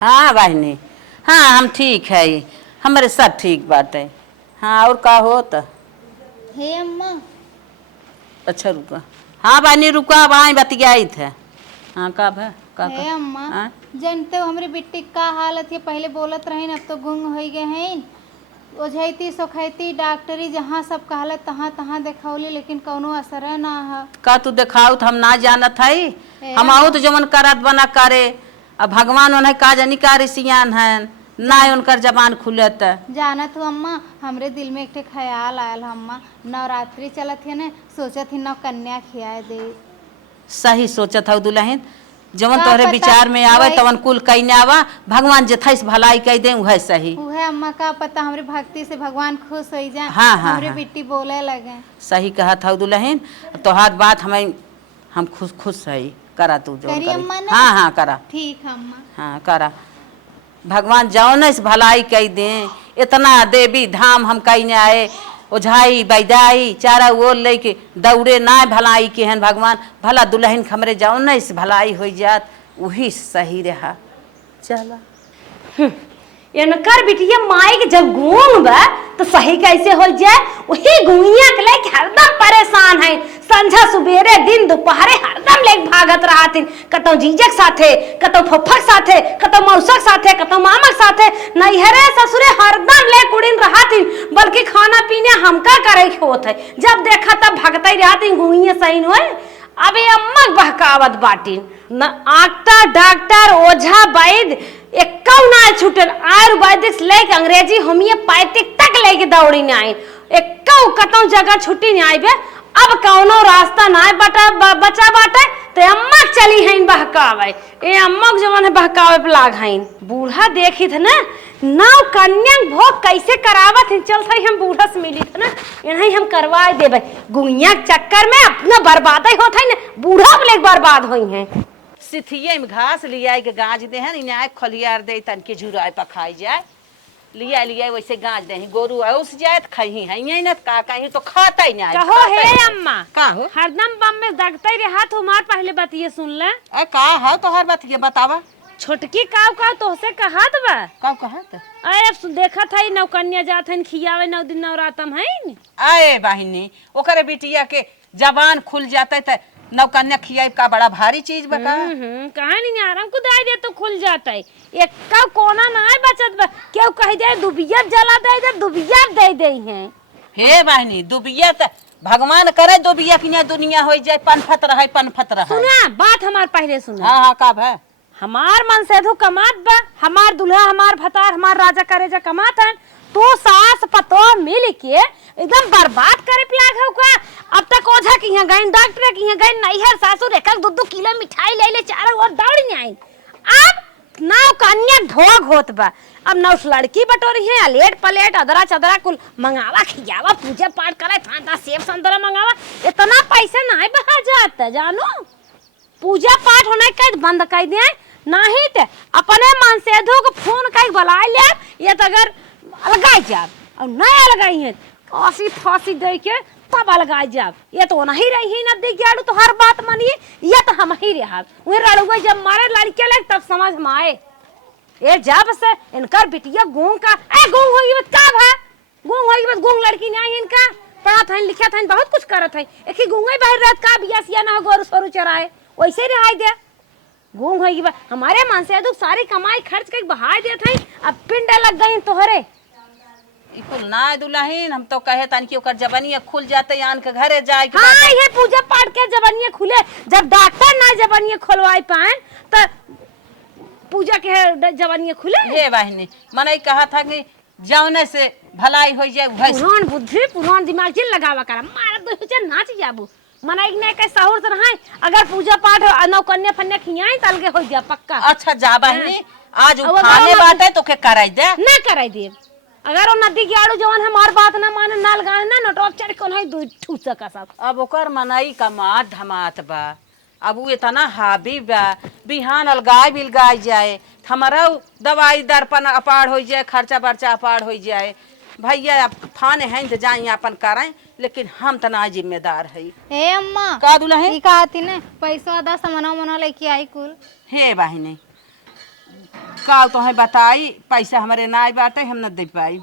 हाँ बहनी। हाँ हम ठीक है, हमारे सब ठीक बात है। हाँ और का होता। हे अम्मा। अच्छा रुका। हाँ बहनी रुका, अब आई बतियाई थे। हाँ का है का हे अम्मा, हाँ? जानते हो हमारी बिट्टी का हालत है। पहले बोलत रही अब तो गुंग हो गए हैं। ओझैती सोखैती डॉक्टरी जहाँ सब कहलत तहाँ तहाँ देखौली लेकिन कौनो असर ना है। का तू देखाऊ तो हम ना जानत है। हे हम अम्मा। आऊ तो जमन करत बना करे। अब भगवान उन्हें का जानी का रिसियान है ना उनकर जबान खुलत। जानत हो अम्मा, हमरे दिल में एक ठे ख्याल आयल है अम्मा। नवरात्रि चलत है ने, सोचत ही नव कन्या खिया दे। सही सोचत हौ दुल्हन, जवन का तोहरे पता विचार में आवे वही- तवन कुल कईने आवा। भगवान जथैस भलाई कह दे उहे सही। उहे अम्मा का पता हमरे भक्ति से भगवान खुश हो जाए। हाँ, हाँ, हमरे हाँ। बिट्टी बोले लगे। सही कहत हौ दुल्हन, तोहार बात हमें हम खुश खुश है। करा तू जो करी करी। अम्मा ना? हाँ हाँ करा। ठीक है अम्मा। हाँ करा। भगवान जौन से भलाई कह दे। इतना देवी धाम हम कहीने आए, ओझाई बैदाई चारा ओर लेके दौड़े ना भलाई के हन भगवान। भला दुल्हन हमरे जौन से भलाई हो जात वही सही रहा। चला इनकर बिटिया माई के जब गूंग बा तो सही कैसे हो जाए। वही गुइया के लेके हरदम परेशान है। संझा सुबेरे दिन दोपहरे हरदम लेके भागत रहतिन। कतो जीजक साथे, कतो फफक साथे, कतो मौसक साथे, कतो मामक साथे, नैहरे ससुरे हरदम ले कुड़िन रहतिन। बल्कि खाना पीने हमका करे के होत है। जब देखा तब भगते रहतिन गुइया सही होए। अबे अम्मा बहकावत बाटिन न आक्टर डॉक्टर ओझा वैद एकौ ना छूटल। आयुर्वेदिक से लेके अंग्रेजी होम्योपैथिक तक लेके दौड़ी ना आई। एकौ कतौ जगह छुट्टी नहीं आई बे। अब कौनो रास्ता ना बचा बाटे ते अम्मा चली हैं बहकावे। ए अम्मा के जमाने बहकावे पे लाग हैं। बूढ़ा देखी थे ना नाव कन्या भोग कैसे करावत है। चल सही हम बूढ़ा से मिली थे ना, इन्हें हम करवाए देबे। गुइया के चक्कर में अपना बर्बादी होत है ना, बूढ़ा पे लेके बर्बाद होई हैं। सिथिये में घास लिया के गाज दे हैं इन्हें खलियार दे तन के झुराए पखाई जाए। लिया लिया वैसे गाज दे गोरू औस जाए तो खही है ये न का कहीं तो खाता ही नहीं। कहो हे अम्मा का हो हरदम बम में दगते रहा तुम्हार पहले बतिए सुन ले। ए का है तोहर बात ये बतावा। छोटकी काव का तोहसे कहत बा। का कहत अरे अब देखत है नौकन्या जात है खियावे 9 दिन नवरातम है। आए बहिनी ओकरे बिटिया के जबान खुल जाते त नौकन्या खियाई का बड़ा भारी चीज बका। कहा नहीं आराम को दाई दे तो खुल जाता है। एक का कोना ना बचत बा। क्यों कह दे दुबिया जला दे दुबिया दे दे हैं। हे बहिनी दुबिया त भगवान करे दुबिया की ना दुनिया हो जाए पनफत रहे पनफत रहे। सुना बात हमार पहले सुना। हाँ हाँ का भा हमार मन से तो कमात बा। हमार दुल्हा हमार भतार हमार राजा करेजा कमात है। तो सास पतो मिल के एकदम बर्बाद करे प्लाग हो का। अब तक ओझा की यहाँ गए डॉक्टर की यहाँ गए नैहर सासुर एक 2-2 किलो मिठाई ले ले चारों ओर दौड़ नहीं आई। अब नाव कन्या भोग होत बा। अब नौस लड़की बटोरी है अलेट पलेट अदरा चदरा कुल मंगावा खियावा पूजा पाठ करे था सेब संतरा मंगावा। इतना पैसा नहीं बहा जाता जानो। पूजा पाठ होने का बंद कर दिया नहीं ते अपने मन से धो को फोन कर बुला ले। ये तो अगर अलगाई जाब और नया लगाई है फांसी फांसी दे के तब अलगाई जाब। ये तो नहीं रही ना दी गाड़ू तो हर बात मानिए। ये तो हम ही रहा वही रड़ुआ जब मारे लड़के लगे तब समझ में आए। ये जब से इनकर बिटिया गूंग का गूंग होगी बस का भा गूंग होगी बस गूंग लड़की नहीं इनका पढ़ा था लिखा था बहुत कुछ करत है। एक ही गूंगे बाहर रात का बिया सिया ना गोरु सोरु चराए वैसे रहाई दे गूंग होगी बस। हमारे मन से तो सारी कमाई खर्च कर बहाई देते हैं। अब पिंड लग गई तोहरे इकुल ना दुल्हन हम तो कहे तन की ओकर जबनिया खुल जाते यान के घरे जाए के हाँ ये पूजा पाठ के जबनिया खुले। जब डॉक्टर ना जबनिया खोलवाई पाए तो पूजा के जबनिया खुले। हे बहिनी मने कहा था कि जौने से भलाई हो जाए पुरान बुद्धि पुरान दिमाग से लगावा करा मारा दो चल नाच जाबू मनाई ने के सहूर से रहाई। अगर पूजा पाठ नौ कन्या फन्या खियाई तल के हो जा पक्का। अच्छा जा बहिनी आज उठाने बात है तो के कराई दे ना कराई दे। अगर वो नदी के आड़ू जवान हमार बात ना माने नाल गाने ना नटॉप चढ़ को नहीं दू ठूस का सब। अब ओकर मनई का मात धमात बा। अब वो इतना हावी बा बिहान अलगाय बिलगाय जाए हमारा दवाई दर्पण अपार हो जाए खर्चा बर्चा अपार हो जाए। भैया फाने हैं तो जाए अपन करें लेकिन हम तो ना जिम्मेदार है। हे अम्मा का दुल्हन ई कहती ने पैसा आधा सामान मना लेके आई कुल। हे बहिनी का तो बताई पैसा हमारे ना आई बाटे हम न दे पाई।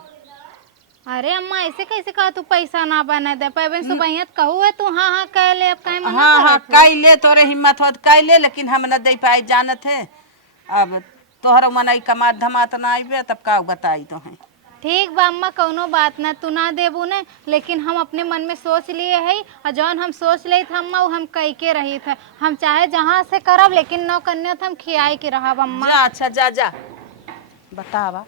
अरे अम्मा ऐसे कैसे कहा तू पैसा ना बना दे पाए सुबह कहू है तू हाँ हाँ कह ले अब कहीं मना हाँ हाँ करत है? कैले तोरे हिम्मत होत कैले लेकिन हम न दे पाई जानत है। अब तोहर मनई कमात धमात ना आइबे तब का बताई तो है। ठीक बा अम्मा कौनो बात ना तू ना देबू ने लेकिन हम अपने मन में सोच लिए है और जौन हम सोच ले थे अम्मा वो हम कह के रही थे हम चाहे जहाँ से करब लेकिन नौ कन्या हम खियाए के रहब अम्मा। जा अच्छा जा जा बतावा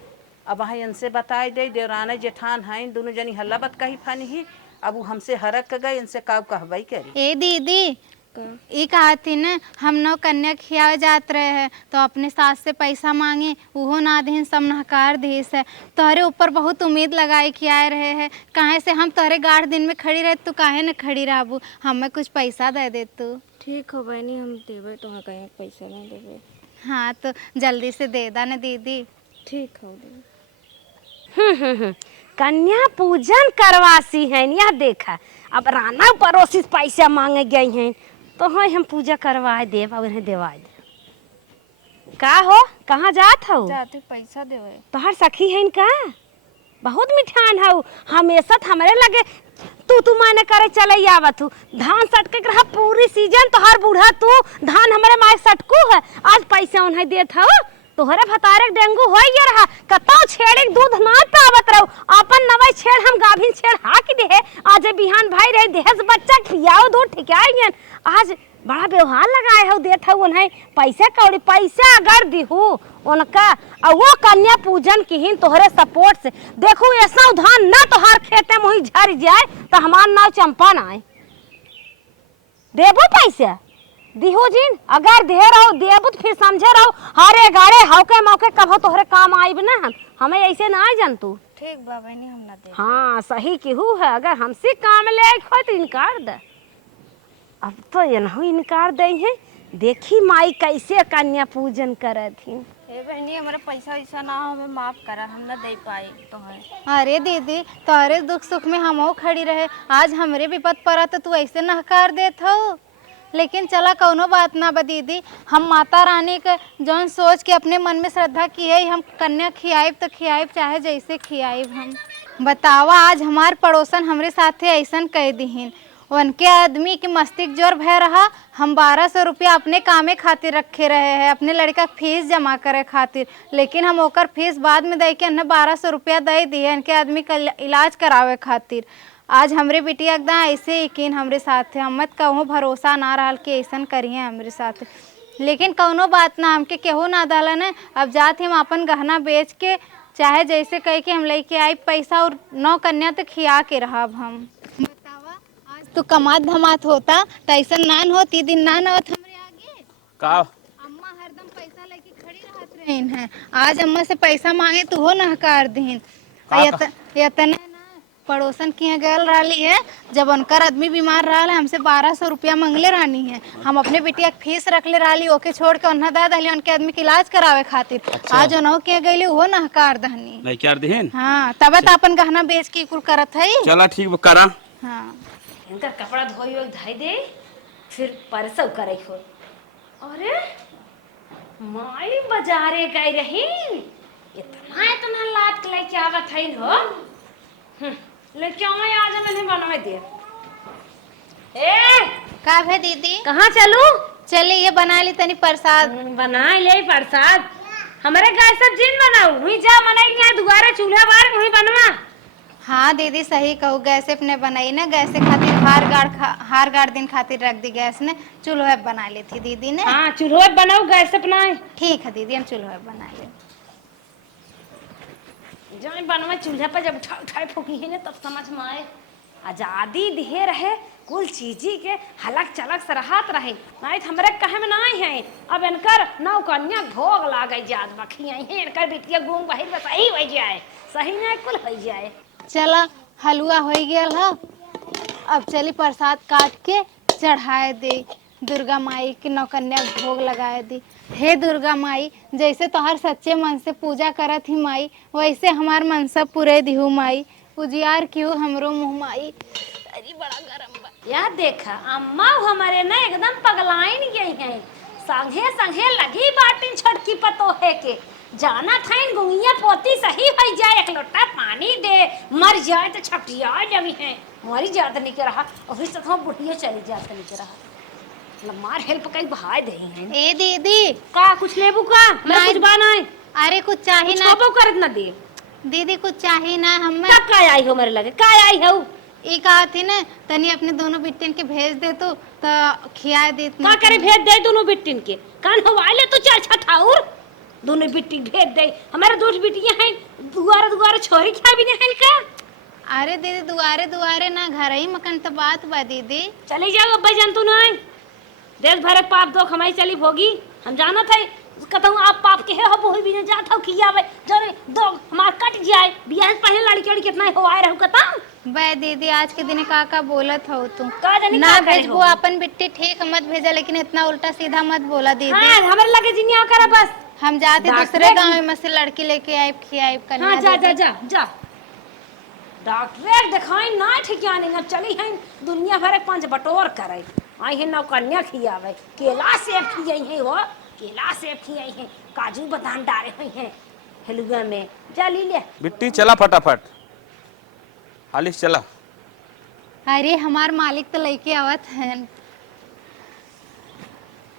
अब वहाँ इनसे बताई दे देवराने जेठान हैं दोनों जनी हल्ला बत कही फन ही अब वो हमसे हरक गए इनसे कब कहबई करी। ए दीदी ये कहा थी न हम नौ कन्या खियावे जात रहे हैं तो अपने सास से पैसा मांगे उहो ना दीन सब नहकार दीस है तोहरे ऊपर बहुत उम्मीद लगाए खियाए रहे हैं काहे से हम तोहरे 8 दिन में खड़ी रहे तू काहे न खड़ी रहबू हमें कुछ पैसा दे दे तू। ठीक हो बहनी हम देवे तो कहीं पैसा नहीं देवे। हाँ तो जल्दी से दे दा न दीदी। ठीक हो कन्या पूजन करवासी है यह देखा अब राना पड़ोसी पैसा मांगे गई हैं तो हाँ हम पूजा करवाए देव और इन्हें देवा दे। का हो कहाँ जात हो? जाते पैसा देवे। तोहर सखी है इनका बहुत मिठान हो हमेशा हमारे लगे तू माने करे चले आवत हूँ धान सटके रहा पूरी सीजन तोहर बूढ़ा तू धान हमारे माए सटकू है आज पैसा उन्हें देत हो तोहरे भतारे डेंगू हो गया रहा कतौ छेड़े दूध ना पावत रहो अपन नवाई छेड़ हम गाभिन छेड़ हाक दे आज बिहान भाई रहे देहस बच्चा खियाओ दूध ठिकाई आज बड़ा व्यवहार लगाए हो देत हो उन्हें पैसे कौड़ी पैसा अगर दिहू उनका और वो कन्या पूजन की ही तोहरे सपोर्ट से देखू ऐसा धान ना तोहार खेते में ही झड़ जाए तो हमार नाव चंपा ना आए देबो पैसा दिहो जिन अगर दे रहो देबुत फिर समझे रहो हरे गाड़े हौके मौके कभो तोहरे काम आइब ना हमें ऐसे ना आ जान तू। ठीक बाबा नहीं हम ना दे। हाँ सही केहू है अगर हमसे काम ले खो तो इनकार दे अब तो यनहु इनकार दे है देखी माई कैसे कन्या पूजन करे थी। ए बहनी हमारा पैसा वैसा ना हमें माफ करा हम ना दे पाए तो है। अरे दीदी तोहरे दुख सुख में हम खड़ी रहे आज हमरे विपद पड़ा तो तू ऐसे नहकार देत हो लेकिन चला कौनो बात ना बा दीदी हम माता रानी के जौन सोच के अपने मन में श्रद्धा की है हम कन्या खियाइब तो खियाइब चाहे जैसे खियाइब हम बतावा आज हमार पड़ोसन हमरे साथे ऐसन कह दीहिन उनके आदमी के मस्तिष्क जोर भय रहा हम 1200 रुपया अपने कामे खातिर रखे रहे हैं अपने लड़का फीस जमा करे खातिर लेकिन हम ओकर फीस बाद में दे के उन्हें 1200 रुपया दे दिए उनके आदमी का इलाज करावे खातिर आज हमरे बिटिया एकदम ऐसे यकीन हमरे साथ है हम मत कहूँ भरोसा ना रहा कि ऐसा करिए हमरे साथ लेकिन कौनो बात ना हमके केहू ना डालन है अब जाते हम अपन गहना बेच के चाहे जैसे कह के हम लेके आई पैसा और 9 कन्या तो खिया के रहा हम बतावा आज तो कमात धमात होता तो ऐसा नान होती दिन नान होत हमरे आगे का अम्मा हरदम पैसा लेके खड़ी रहत रहीन है आज अम्मा से पैसा मांगे तो हो नहकार दीन यतने पड़ोसन के यहाँ गल रही है जब उनकर आदमी बीमार रहा है हमसे 1200 रुपया मंगले रहनी है हम अपने बिटिया फीस रखले रही ओके छोड़ के उन्हें दे दिली उनके आदमी के इलाज करावे खातिर। अच्छा। आज उन्हों के गई वो नहकार दहनी नहीं कर देहन हाँ तबे तो अपन गहना बेच के कुल करत है। चला ठीक करा हाँ इनका कपड़ा धोई हुई धाई दे फिर परसव करे खो अरे माई बाजारे गई रही इतना लात लेके आवत है हो लेके आए आज मैंने बनवा दिया। ए का है दीदी कहाँ चलू? चले ये बना ली तनी प्रसाद बना ले प्रसाद हमारे गाय सब जिन बनाऊ हुई जा मनाई यहाँ दुआरे चूल्हा बार वही बनवा। हाँ दीदी सही कहू गैस अपने बनाई ना गैस खातिर हार गाड़ दिन खातिर रख दी गैस ने चूल्हा बना ली थी दीदी ने। हाँ चूल्हा बनाऊ गैस अपना ठीक है दीदी हम चूल्हा बना ले जो बनवा चूल्हा पर जब उठाए फूकी है ना तब समझ में आए आजादी दे रहे कुल चीजी के हलक चलक सरहत रहे नहीं हमरे कहे में नहीं है अब इनकर नौ कन्या भोग लागे जात बखी है इनकर बिटिया घूम बहिर सही हो जाए सही नहीं कुल हो जाए। चला हलवा हो गया है अब चली प्रसाद काट के चढ़ाए दे दुर्गा माई के नौ कन्या भोग लगाए दी। हे दुर्गा माई जैसे तोहर सच्चे मन से पूजा करत ही माई वैसे हमार मनसा पूरे दिहू माई उजियार क्यों हमरो मुँह माई अरे बड़ा गरम बा। यार देखा अम्मा हमारे ना एकदम पगलाइन गई है संगे संगे लगी बाटिन छटकी पतोहे के जाना था इन गुंगिया पोती सही हो जाए, एक लोटा पानी दे, मर जाए तो छपटिया जमी है, मरी जात नहीं के रहा और फिर से हम बुढ़िया चली जात नहीं के रहा। मार हेल्प कई भाई दे हैं। ए दीदी का कुछ लेबू का मैं कुछ बाना है। अरे कुछ चाहिए ना छोबो करत ना दे दीदी, कुछ चाहिए ना हमें। तब का आई हो मेरे लगे का आई हो ये कहा थी ना तनी अपने दोनों बिटिन के भेज दे तो खिया दे का करे भेज दे दोनों बिटिन के कान हो वाले तो चार छठाउर दोनों बिट्टी भेज दे। हमारे दो बिटियां हैं, दुआरे दुआरे छोरी खा भी नहीं का। अरे दीदी दुआरे दुआरे ना घर ही मकान तो बात बा दीदी। चले जाओ अब्बा जान तू नहीं देश भरे पाप दो हमारी चली भोगी हम जाना थे कहता हूँ आप पाप के है हो बोही भी नहीं जाता हूँ किया वे जरे दो हमार कट जाए बियाह से पहले लड़की लड़की कितना हो आए रहू कहता बे दीदी आज के दिन का बोलत हो तू का जानी ना का करे भेजबो हो। अपन बिट्टी ठीक मत भेजा, लेकिन इतना उल्टा सीधा मत बोला दीदी। हाँ हमारे लगे जिनिया करा बस हम जाते दूसरे गांव में से लड़की लेके आए खियाए कन्या। हाँ जा जा जा जा डॉक्टर दिखाई ना ठिकाने ना चली हैं दुनिया भर पंच बटोर करे आई है नौ कन्या खियावे केला सेब खियाई है वो केला सेब खियाई है काजू बादाम डाले हुए हैं हलुआ में जा ली ले बिट्टी चला फटाफट हालिस चला। अरे हमार मालिक तो लेके आवत है।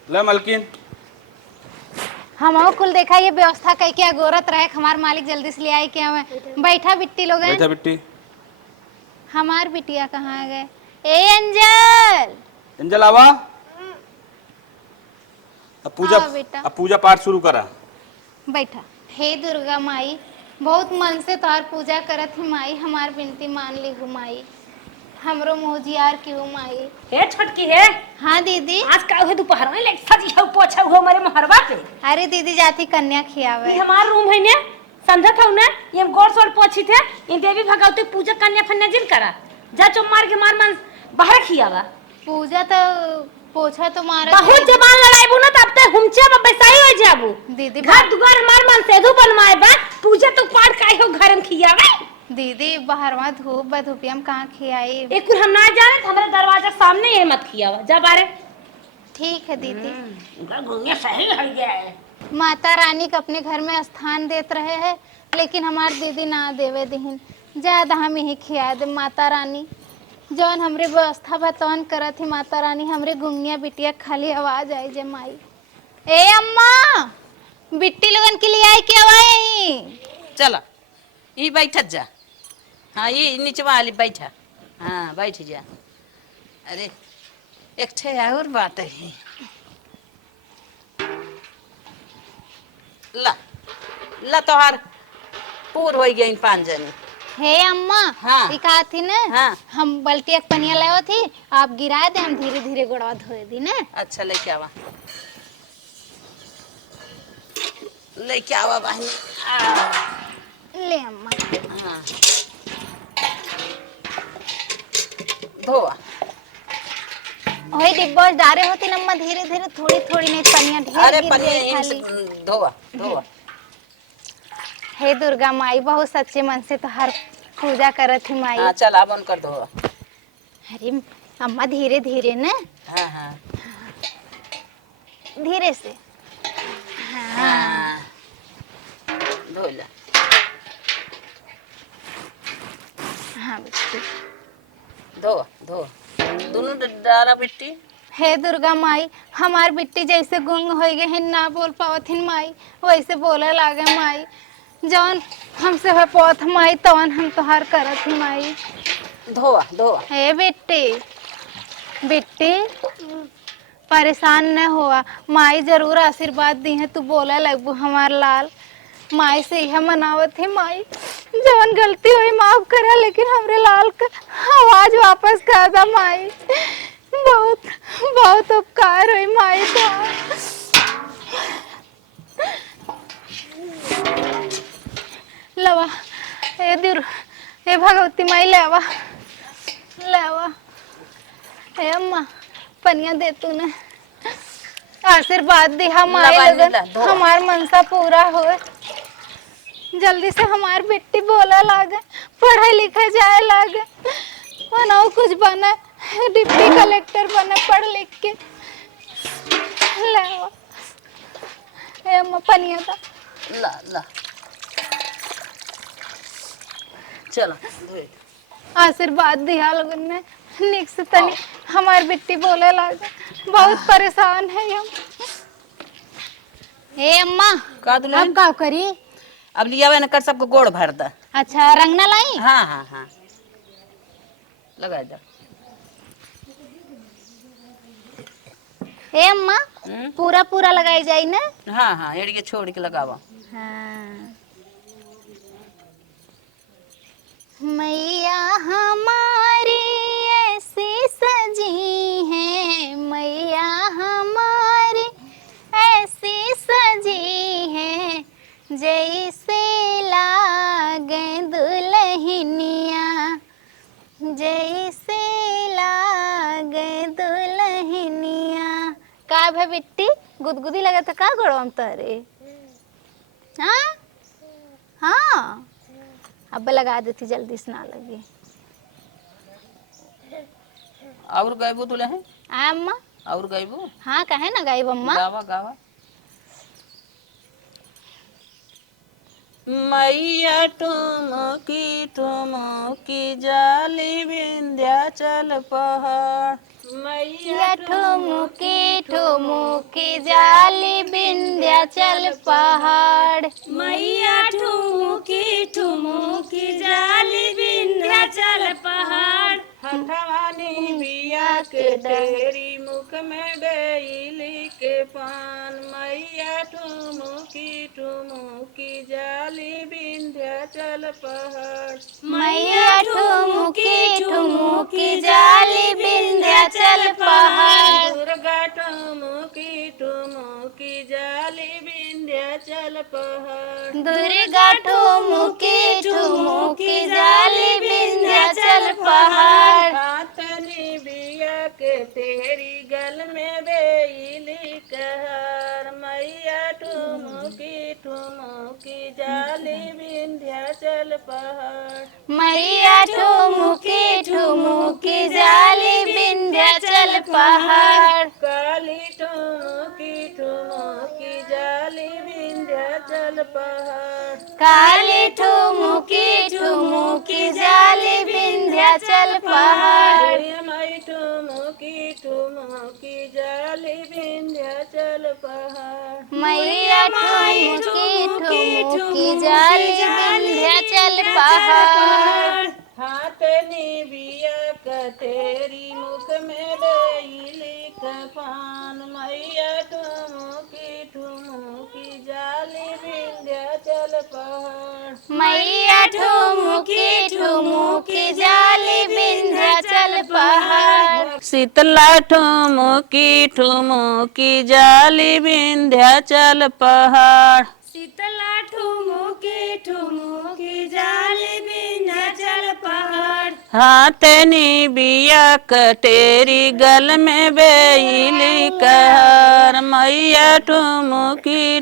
ले मलकिन हम कुल देखा ये व्यवस्था कह के अगोरत रहे हमार मालिक जल्दी से ले आए क्या हमें। बैठा बिट्टी लोग बैठा बिट्टी। हमार बिटिया कहाँ गए? ए अंजल अंजल आवा अब पूजा आओ बेटा। अब पूजा पाठ शुरू करा। बैठा। हे दुर्गा माई बहुत मन से तोहार पूजा करत ही माई, हमार विनती मान ली हूँ माई, हमरो मोहजियार की हूँ माई। हे छोटकी है हाँ दीदी। आज का है दोपहर में ले सजी हो पोछा हो हमारे महरवा पे। अरे दीदी जाती कन्या खियावे। ये हमार रूम है ने संध्या था ना ये गोड़ सोड़ पोछी थे ये देवी भगवती पूजा कन्या फन्या जिन करा जा चो मार के मार मन बाहर खियावा पूजा तो पोछा तो मारा बहुत जबान लड़ाईबू ना तब तक हुमचे में बैसाई हो जाबू दीदी। घर दुआर हमार मन सेधु बनवाए बा पूजा तो पाठ काई हो घर में खियावे। दीदी बाहरवा धूप बधूपिया में कहाँ खियाई। एक कुल हम ना जाने हमारे दरवाजा सामने ये मत खियावा जा बारे। ठीक है दीदी। उनका गुंगे सही हो गया है। माता रानी के अपने घर में स्थान देत रहे हैं, लेकिन हमार दीदी ना देवे दीहिन। ज्यादा हम ही खिया दे माता रानी जौन हमरे व्यवस्था बतौन करत ही माता रानी हमरे गुंगिया बिटिया खाली आवाज आई जे माई। ए अम्मा बिट्टी लोगन के लिए आई के आवाज। चला ये बैठत जा। हाँ ये नीचे वाली बैठा। हाँ बैठ जा। अरे एक ठे और बात है ला ला तोहार पूर हो गई 5 जने। हे अम्मा हाँ। ये कहा थी ना हाँ। हम बल्टी एक पनिया लाओ थी आप गिरा दे हम धीरे धीरे गोड़वा धोए दी ना। अच्छा लेके आवा लेके आवा बहनी। ले अम्मा। हाँ धोआ ओए डिब्बा डारे होती न अम्मा धीरे धीरे थोड़ी थोड़ी नहीं पनिया ढेर अरे गिर पनिया गई यहीं से खाली। धोआ धोआ। हे दुर्गा माई बहुत सच्चे मन से तो हर पूजा करत ही माई। हाँ चल अब कर धोआ। अरे अम्मा धीरे धीरे न हाँ हाँ धीरे से। हाँ धो ला। हाँ बिट्टी धोआ धोआ दोनों डारा बिट्टी। हे दुर्गा माई हमार बिट्टी जैसे गुंग हो गए हैं ना बोल पावत हिन माई वैसे बोले लागे माई जौन हमसे हो पौथ माई तवन हम तोहार करत ही माई। धोआ धोआ। हे बिट्टी बिट्टी परेशान न हुआ माई जरूर आशीर्वाद दी है तू बोला लगबू हमार लाल माई से यह मनावत है माई जवन गलती हुई माफ करा लेकिन हमरे लाल का आवाज वापस कर दा माई। बहुत बहुत उपकार हुई माई तो। लवा ए दूर ए भगवती माई लेवा लेवा ए अम्मा पनिया दे तू ने आशीर्वाद दी हमारे लगन हमार मनसा पूरा हो जल्दी से हमार बेटी बोला लागे पढ़े लिखे जाए लागे बनाओ कुछ बने डिप्टी कलेक्टर बने पढ़ लिख के ले ए अम्मा पनिया था ला ला चलो धोए। आशीर्वाद दिया लोगन ने निक से तनी हमार बिट्टी बोले लागे बहुत परेशान है हम। ए अम्मा का अब दुल्हन का करी? अब लिया न कर सबको गोड़ भर दा। अच्छा रंग ना लाई? हाँ हाँ हाँ लगा दो। ए अम्मा पूरा पूरा लगाई जाई ना? हाँ हाँ एड़ी के छोड़ के लगावा। हाँ। मैया हमारी ऐसी सजी है, मैया हमारी ऐसी सजी है, जैसे लागे दुल्हनिया, जैसे लागे दुल्हनिया। का भे बिट्टी गुदगुदी लगा था का गोड़वा में तोरे? हाँ हाँ अब लगा देती जल्दी से ना लगे। और गायबो दुल्हन अम्मा और गायबो? हाँ कहे ना गायब अम्मा। गावा गावा। मैया ठुमकी जाली विंध्याचल पहाड़। मैया ठुमुकी ठुमुकी जाली विंध्याचल पहाड़। मैया ठुमुकी ठुमुकी जाली विंध्याचल पहाड़। हथवानी बिया के डेरी मुख में बेली के पान। मैया ठुमुकी जाली विंध्याचल पहाड़। मैया ठुमुकी ठुमुकी जाली विंध्याचल पहाड़। दुर्गा ठुमुकी जाली विंध्याचल पहाड़। दुर्गा ठुमुकी ठुमुकी जाली विंध्याचल पहाड़। हाथनी बिया के तेरी गल में बेली कहर। मैया ठुमुकी जाली विंध्याचल पहाड़। मैया ठुमुकी ठुमुकी जाली विंध्याचल पहाड़। काली ठुमुकी जाली विंध्याचल पहाड़। काली ठुमुकी ठुमुकी जाली विंध्याचल पहाड़। मई ठुमुकी जाली विंध्याचल पहाड़। मैया ठुमुकी ठुमुकी जाली विंध्याचल पहाड़। हाथनी बिया कतेरी मुख में बेली कपान। मैया ठुमुकी जाली विंध्याचल पहाड़। मैया ठुमुकी ठुमुकी जाली विंध्याचल पहाड़। शीतला ठुमुकी जाली विंध्याचल पहाड़। शीतला ठुमुकी जाली विंध्याचल पहाड़। हाथनी बिया कटेरी गल में बेली कहर। मैया ठुमुकी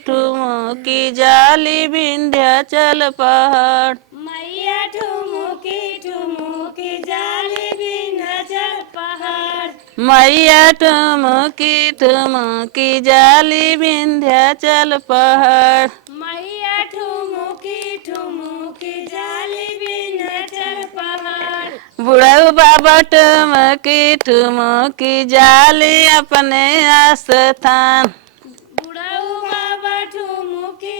जाली विंध्याचल पहाड़। मैया ठुमुकी जाली विंध्याचल पहाड़। मैया ठुमुकी जाली विंध्याचल पहाड़। मैया ठुमुकी जाली विंध्याचल पहाड़। बुढ़ऊ बाबा ठुमुकी जाली अपने आस्थान। बुढ़ऊ बाबा ठुमुकी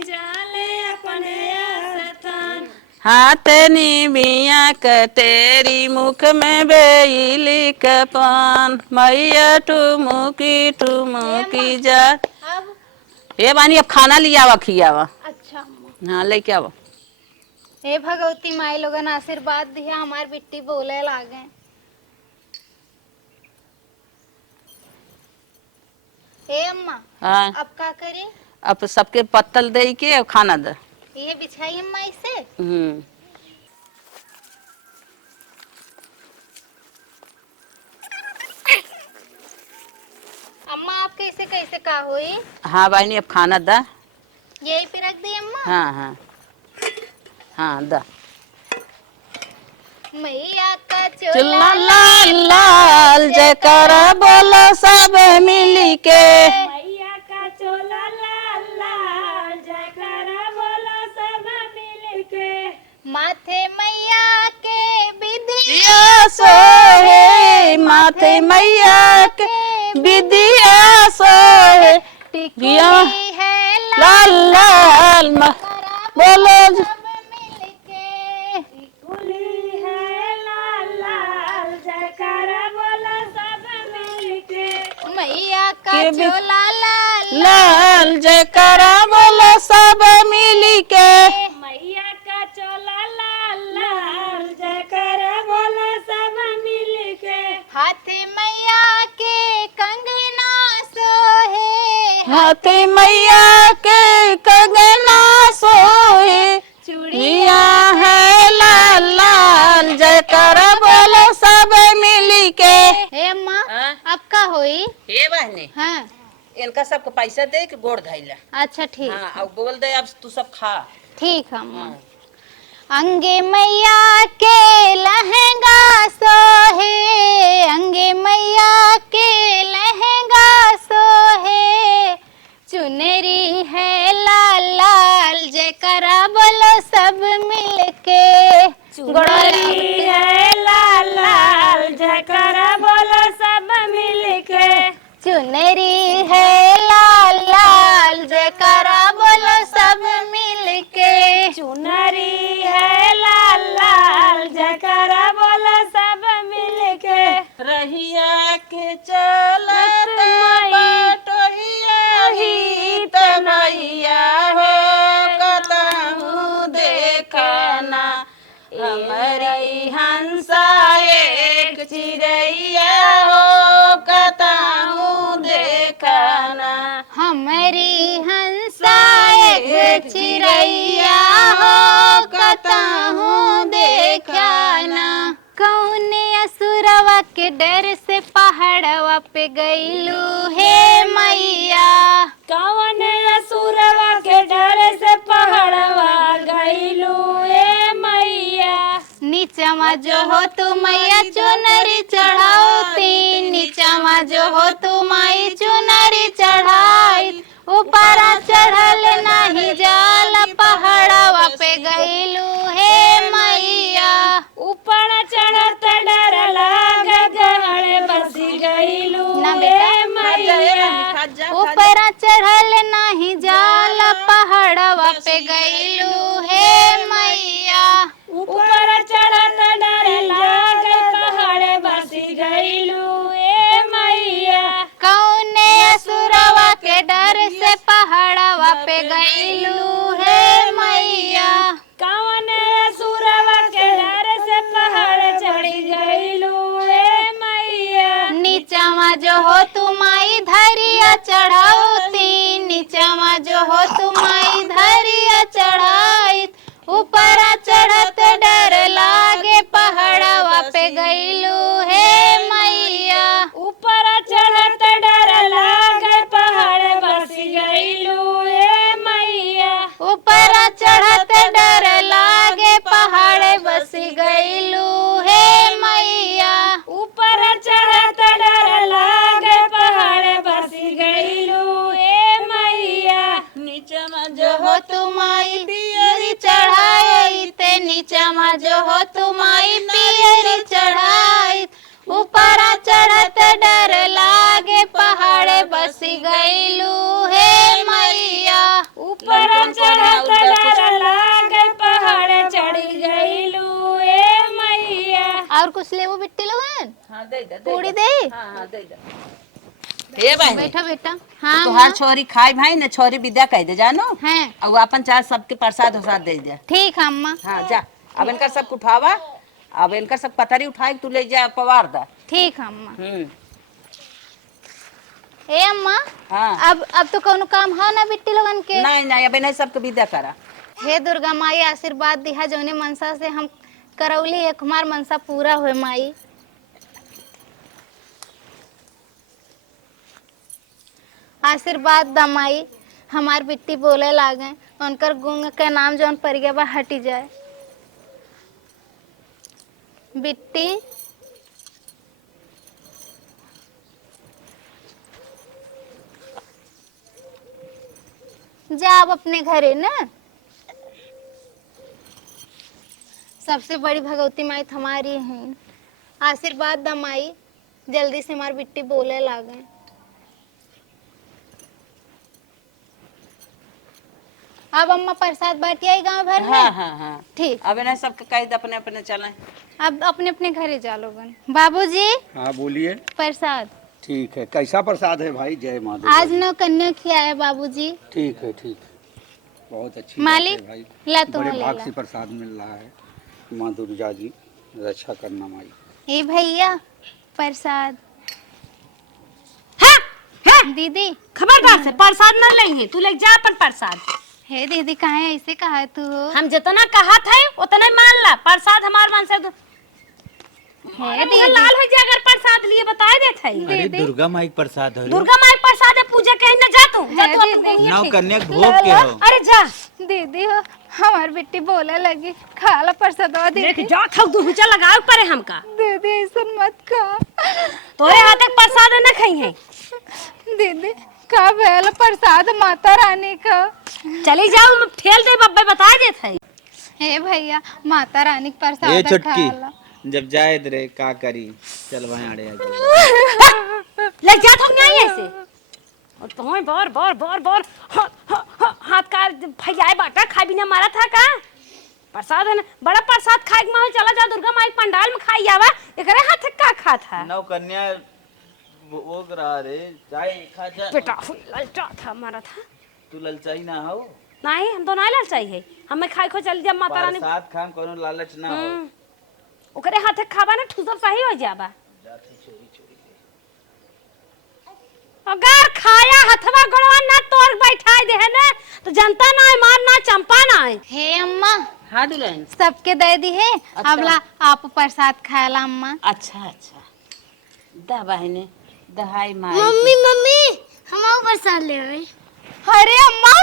जाले अपने आस्थान। हाथनी बिया कटेरी मुख में बेली कपान। मैया ठुमुकी जा। अब ये बानी अब खाना लिया आवा खियावा। अच्छा अम्मा। हाँ लेके आवा। हे भगवती माई लोगन आशीर्वाद दिया हमार बिट्टी बोले लागे। हे अम्मा हाँ अब का करी? अब सबके पत्तल दे के अब खाना दे। ये बिछाई अम्मा इसे। अम्मा आप कैसे कैसे का हुई? हाँ बानी अब खाना दा। यही पे रख दी अम्मा। हाँ हाँ हाँ दा। मैया का चुल्ला चूल्हा लाल लाल जयकारा बोलो सब मिली के। मैया का चोला लाल लाल माथे मैया के विधिया दिया सोहे माथे मैया के विदिया सोहे टिकुली है लाल लाल बोलो सब मिलके कुली है लाल लाल जयकारा बोला सब मिलके। मैया का चोला लाल लाल जयकारा बोलो सब मिली के मैया का चोला लाल लाल जयकारा बोला सब मिलके। हाथे मैया के कंगना सोहे हाथे मैया के कंगना सोहे चूड़िया है लाल लाल जयकारा बोलो सब मिली के। हे माँ अब का होई? हे बहने हाँ इनका सबको पैसा दे के गोड़ धैला। अच्छा ठीक हाँ अब बोल दे अब तू सब खा। ठीक है माँ। अंगे मैया के लहंगा सोहे अंगे मैया के लहंगा सोहे चुनरी है लाल लाल जयकारा बोलो सब मिलके चुनरी है लाल लाल जयकारा बोलो सब मिलके। चुनरी है लाल लाल जयकारा बोलो सब मिलके चुनरी है लाल लाल जयकारा बोलो सब मिलके। रहिया के चलत बटोहिया ही तनैया हो कतहु देखना हमारी हंसा एक चिड़ैया हो कतहु देखना हमारी हंसा एक चिड़ैया हो कतहु देखना कौन असुरवा के डर से पहाड़वा पे गईलू हे मैया कौन असुरवा के डर से पहाड़वा गईलू ए मैया। नीचवा जो हो तू मैया चुनरी चढ़ाओती नीचवा जो हो तू माई चुनरी चढ़ाई ऊपरा चढ़ल नहीं जाल पहाड़वा पे गईलू हे मैया ऊपर चढ़त डर लागे गहन बसी गईलू ना ए बेटा, मैया। ऊपरा चढ़ल नहीं जाल पहाड़वा पे गईलू हे मैया ऊपर चढ़त डर लागे पहाड़ बसी गईलू ए मैया। कौने असुरवा के डर से पहाड़वा पे गईलू हे मैया कौन असुरवा के डर से पहाड़ चढ़ी गईलू ए मैया। नीचवा जो हो तू माई धरिया चढ़ाओती नीचवा जो हो तू माई धरिया चढ़ाई ऊपरा चढ़त डर लागे पहाड़वा पे गईलू हे मैया ऊपर चढ़त डर लागे पहाड़ बसी गईलू ए मैया। ऊपरा चढ़त डर लागे पहाड़ बस गईलू हे मैया ऊपर चढ़त डर लागे पहाड़ बसी गईलू ए मैया। नीचवा जो हो तुम्हारी पियरी चढ़ाई ते नीचवा जो हो तुम्हारी पियरी चढ़ाई ऊपरा चढ़त डर लागे पहाड़ बस गईलू हे मैया ऊपर चढ़त डर लागे पहाड़ चढ़ी गईलू ए मैया। और कुछ लेवो बिट्टी लोगन हाँ दे दे पूरी दे हाँ दे दे। हे बहने बैठो बेटा हाँ तोहार छोरी खाई भाई ने छोरी विद्या कह दे जानो हैं अब अपन चार सबके प्रसाद उसाद दे दे। ठीक है अम्मा हाँ जा अब इनका सब उठावा अब इनका सब पतरी उठाए तू ले जा पवार दा। ठीक है अम्मा ए अम्मा हाँ अब तो कोनो काम है ना बिट्टी लोगन के नहीं नहीं अब इन्हें सबके विद्या करा। हे दुर्गा माई आशीर्वाद दिहा जौने मनसा से हम करौली एक हमार मनसा पूरा हुए माई आशीर्वाद दा माई हमार बिट्टी बोले लागे उनकर गुंग के नाम जौन परिगे बा हटी जाए बिट्टी जा अब अपने घरे ना सबसे बड़ी भगवती माई हमारी है। आशीर्वाद द माई, जल्दी से हमारी बिट्टी बोले लागे। अब अम्मा प्रसाद बांटी आई गांव भर में। हाँ हाँ हाँ ठीक। अब इन्हें सबके कह दे अपने अपने चलें। अब अपने अपने घरे जा लोगन। बाबूजी हाँ बोलिए। प्रसाद। ठीक है, कैसा प्रसाद है भाई? जय माता दी। आज नौ कन्या खिलाए बाबूजी। ठीक है ठीक है, बहुत अच्छी मालिक, बात है भाई। ला तुम बड़े ले भाग ला। से प्रसाद मिल रहा है। माँ दुर्गा जी रक्षा करना माई। ए भैया प्रसाद। दीदी खबरदार से प्रसाद न लेंगे, तू ले जा अपन प्रसाद। हे दीदी कहाँ ऐसे कहा तू? हम जितना कहा था उतना ही मान ला, प्रसाद हमार मन से हे दीदी लाल हो जाए अगर प्रसाद लिए बताए देते है। अरे दुर्गा माई के प्रसाद है। दुर्गा माई प्रसाद है, पूजा कहीं न जा तू, जा है तू दीदी। अपन नौ ठीक। कन्या के भोग के हो। अरे जा दीदी हो हमार बेटी बोले लगी खा ला प्रसाद देख दीदी। जा खाऊ दू हुचा लगाव परे हमका। दीदी ऐसा मत खा। तोरे हाथ एक प्रसाद न खाई है। दीदी का भेल प्रसाद माता रानी का। चली जाओ, मैं ठेल दे बब्बे बताए देते है। हे भैया माता रानी का ए प्रसाद खा छुटकी, ला। जब जाए रे का करी, चल वहाँ आड़े आ ले जा तो नहीं ऐसे। और तुम्हें बार बार बार बार हाथ का फैलाए बाटा खाई बिना मारा था का? प्रसाद है ना, बड़ा प्रसाद खाए के माहौल चला जा दुर्गा माई पंडाल में खाई आवा, एकरे हाथ का खा था। नौ कन्या वो रहा रे, चाय खा जा। बेटा ललचा था मारा था। तू ललचाई ना हो। नहीं हम तो नहीं ललचाई है, हमें खाई खो चल जा माता रानी। प्रसाद खान कोनो लालच ना हो। ओकरे हाथ खावा ना ठुसर सही हो जाबा। अगर खाया हथवा गड़वा ना तोड़ बैठाई दे है ना तो जनता ना है, मार ना चंपा ना है। हे अम्मा हाँ दुल्हन। सबके दे दी है। अच्छा। अब ला आप प्रसाद खाला अम्मा। अच्छा अच्छा दा बहने दहाई माई। मम्मी हम प्रसाद ले आए। अरे अम्मा,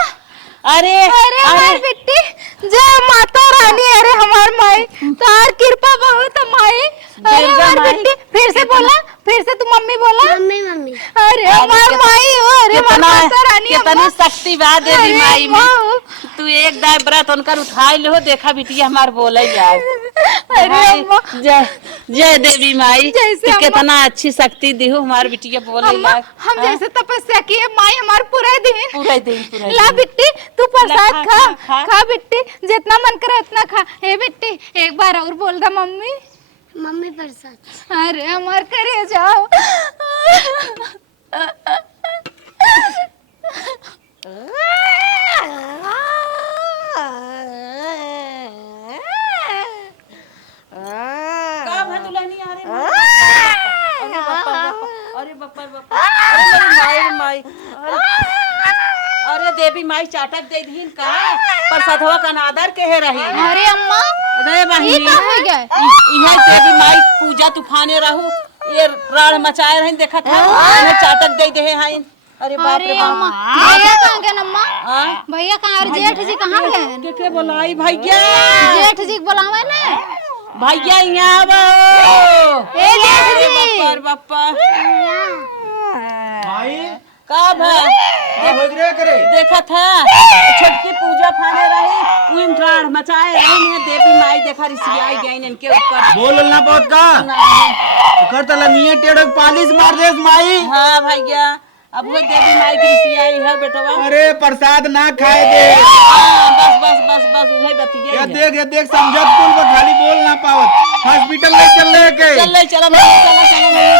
अरे अरे हमार बेटी जय माता रानी। अरे हमार माई तार कृपा बहुत माई। अरे दुर्गा हमार माई। बेटी फिर से बोला, फिर से तू मम्मी बोला। मम्मी अरे हमार माई हो। अरे हमार माता रानी कितनी अम्मा। शक्ति बा देवी अरे माई में। अम्मा। तू एक दाय व्रत उनकर उठाई लो, देखा बिटिया हमार बोले यार। अरे अम्मा जय जय देवी माई, जैसे तू अम्मा- कितना अच्छी शक्ति दी हो हमार बिटिया बोले अम्मा यार। हम जैसे तपस्या किए माई हमार पूरा दिन। पूरा दिन पूरा ला दिन। बिट्टी तू प्रसाद ला, खा खा, खा। खा बिट्टी, जितना मन करे उतना खा। हे बिट्टी एक बार और बोल दा मम्मी। मम्मी प्रसाद। अरे हमार करे जाओ। का भदुलनी आ रे अरे बापा अरे बापा बापा अरे मेरी माई अरे देवी माई चाटक दे दीन का प्रसादवा का नादर के है रही। अरे अम्मा अरे ये बहिनी का हो गया? यह देवी माई पूजा तूफाने रहू, ये राड़ मचाए रही देखा था इन्हें चाटक दे दे हैं। अरे बाप रे अरे बाप। अम्मा भैया कहाँ गए अम्मा? हाँ? भैया कहाँ? और जेठ जी कहाँ गए? के बोलाई भैया? जेठ जी को बुलावे ना। भैया यहाँ आवो। ए जेठ जी। बापा रे बापा माई का भाई का हो रे करे? देखा था छोटकी पूजा फाने रही, उन राड़ मचाए रही ने देवी माई देखा रिसियाई गई इनके ऊपर। बोल ना बहुत का कर तला मियां टेढ़ पालिश मार देस माई। हाँ भैया अब वो देवी माई की रिसियाई है बेटवा। अरे प्रसाद ना खाए दे। हाँ, बस बस बस बस वही बतिया ये देख समझत कुल पर खाली बोल ना पावत। हॉस्पिटल ले चल ले के। चल ले चला चला चला